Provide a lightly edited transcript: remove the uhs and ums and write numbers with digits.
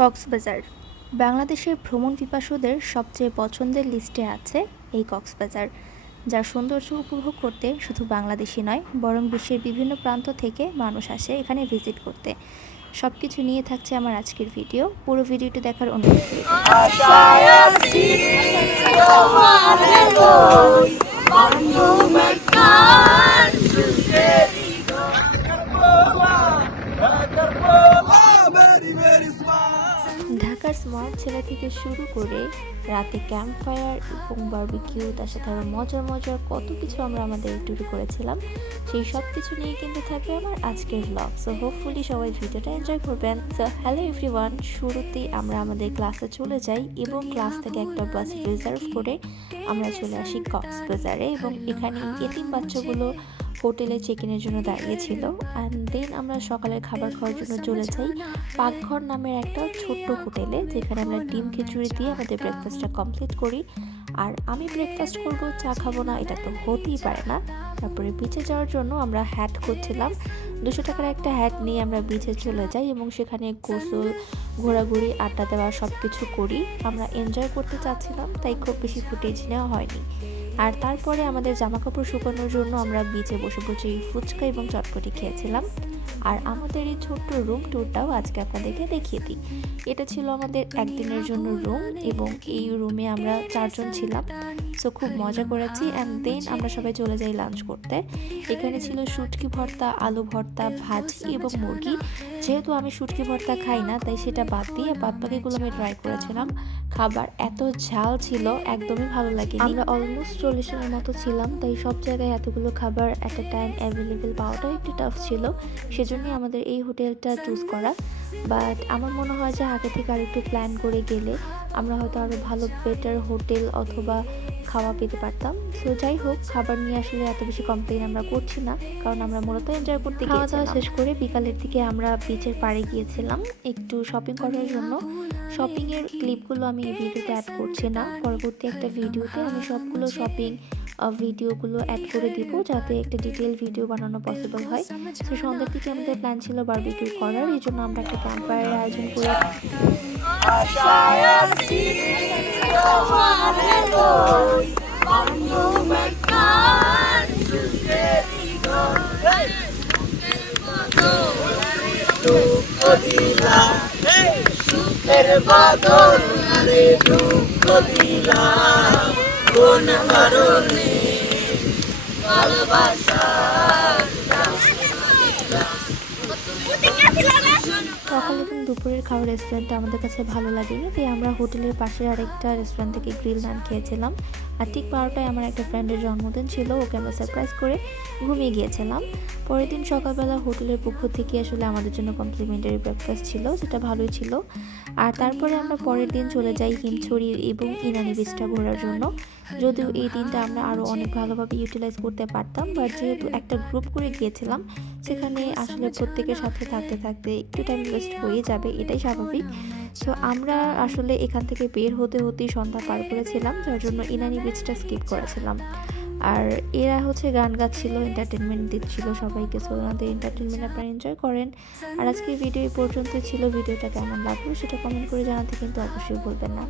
কক্সবাজার বাংলাদেশের ভ্রমণ পিপাসুদের সবচেয়ে পছন্দের লিস্টে আছে এই কক্সবাজার, যার সৌন্দর্য উপভোগ করতে শুধু বাংলাদেশি নয় বরং বিশ্বের বিভিন্ন প্রান্ত থেকে মানুষ আসে এখানে ভিজিট করতে। সব কিছু নিয়ে থাকছে আমার আজকের ভিডিও। পুরো ভিডিওটি দেখার অনুরোধ করি। ঢাকার স্মার্ট ছেলে থেকে শুরু করে রাতে ক্যাম্প ফায়ার এবং বারবিকিউ, তার সাথে আরও মজার কত কিছু আমরা আমাদের ট্যুরে করেছিলাম। সেই সব কিছু নিয়ে কিন্তু থাকবে আমার আজকের ব্লগ। সো হোপফুলি সবাই ভিডিওটা এনজয় করবেন। সো হ্যালো এভরিওয়ান, শুরুতেই আমরা আমাদের ক্লাসে চলে যাই এবং ক্লাস থেকে একটা বাস রিজার্ভ করে আমরা চলে আসি কক্সবাজারে এবং এখানে এতিম বাচ্চাগুলো হোটেলে চেক ইনের জন্য দাঁড়িয়েছিল। অ্যান্ড দেন আমরা সকালের খাবার খাওয়ার জন্য চলে যাই পাকঘর নামের একটা ছোট্ট হোটেলে, যেখানে আমরা ডিম খিচুড়ি দিয়ে আমাদের ব্রেকফাস্টটা কমপ্লিট করি। আর আমি ব্রেকফাস্ট করব, চা খাবো না, এটা তো হতেই পারে না। তারপরে বিচে যাওয়ার জন্য আমরা হ্যাট করছিলাম। 200 টাকার একটা হ্যাট নিয়ে আমরা বিচে চলে যাই এবং সেখানে গোসল, ঘোরাঘুরি, আড্ডা দেওয়া সব কিছু করি। আমরা এনজয় করতে চাচ্ছিলাম, তাই খুব বেশি ফুটেজ নেওয়া হয়নি। আর তারপরে আমাদের জামাকাপড় শুকানোর জন্য আমরা বিচে বসে বসে ফুচকা এবং চটপটি খেয়েছিলাম। আর আমাদের এই ছোট্ট রুম ট্যুরটাও আজকে আপনাদেরকে দেখিয়ে দিই। এটা ছিল আমাদের একদিনের জন্য রুম এবং এই রুমে আমরা 4 জন ছিলাম। সো খুব মজা করেছি। অ্যান্ড দেন আমরা সবাই চলে যাই লাঞ্চ করতে। এখানে ছিল শুটকি ভর্তা, আলু ভর্তা, ভাজি এবং মুরগি। যেহেতু আমি শুটকি ভর্তা খাই না, তাই সেটা বাদ দিয়ে বাদবাকিগুলো আমি ট্রাই করেছিলাম। খাবার এত ঝাল ছিল, একদমই ভালো লাগেনি। আমরা অলমোস্ট 40 জনের মতো ছিলাম, তাই সব জায়গায় এতগুলো খাবার অ্যাট এ টাইম অ্যাভেলেবেল পাওয়াটাও একটু টাফ ছিল। সেজন্যই আমাদের এই হোটেলটা চুজ করা। বাট আমার মনে হয় যে আগে থেকে আর একটু প্ল্যান করে গেলে আমরা হয়তো আরও ভালো বেটার হোটেল অথবা খাওয়া পেতে পারতাম। সো যাই হোক, খাবার নিয়ে আসলে এত বেশি কমপ্লেন আমরা করছি না, কারণ আমরা মূলত এনজয় করতে গিয়েছিলাম। খাওয়া দাওয়া শেষ করে বিকালের দিকে আমরা বিচের পাড়ে গিয়েছিলাম একটু শপিং করার জন্য। শপিংয়ের ক্লিপগুলো আমি এই ভিডিওতে অ্যাড করছি না, পরবর্তী একটা ভিডিওতে আমি সবগুলো শপিং ভিডিওগুলো অ্যাড করে দিব, যাতে একটা ডিটেল ভিডিও বানানো পসিবল হয়। সো সন্ধ্যার দিকে আমাদের প্ল্যান ছিল বারবিকিউ করার, এই জন্য আমরা একটা ক্যাম্প ফায়ারের আয়োজন করি। সকাল এবং দুপুরের খাওয়া রেস্টুরেন্টটা আমাদের কাছে ভালো লাগেনি, তাই আমরা হোটেলের পাশে আরেকটা রেস্টুরেন্ট থেকে গ্রিল নান খেয়েছিলাম। আর ঠিক 12টায় আমার একটা ফ্রেন্ডের জন্মদিন ছিল, ওকে আমরা সারপ্রাইজ করে ঘুমিয়ে গিয়েছিলাম। পরের দিন সকালবেলা হোটেলের পক্ষ থেকে আসলে আমাদের জন্য কমপ্লিমেন্টারি ব্রেকফাস্ট ছিল, যেটা ভালোই ছিল। আর তারপরে আমরা পরের দিন চলে যাই হিমছড়ি এবং ইনানি বিচটা ঘোরার জন্য। যদিও এই দিনটা আমরা আরও অনেক ভালোভাবে ইউটিলাইজ করতে পারতাম, বাট যেহেতু একটা গ্রুপ করে গিয়েছিলাম, সেখানে আসলে প্রত্যেকের সাথে থাকতে থাকতে একটু টাইম ওয়েস্ট হয়ে যাবে, এটাই স্বাভাবিক। সো আমরা আসলে এখান থেকে বের হতেই সন্ধ্যা পার করেছিলাম, যার জন্য ইনানি বিচটা স্কিপ করেছিলাম। আর এরা হচ্ছে গান গাচ্ছিল, এন্টারটেনমেন্ট দিচ্ছিল সবাইকে। সো ওনাদের এন্টারটেনমেন্ট আপনারা এনজয় করেন। আর আজকে ভিডিও এই পর্যন্ত ছিল। ভিডিওটা কেমন লাগলো সেটা কমেন্ট করে জানাতে কিন্তু অবশ্যই ভুলবেন না।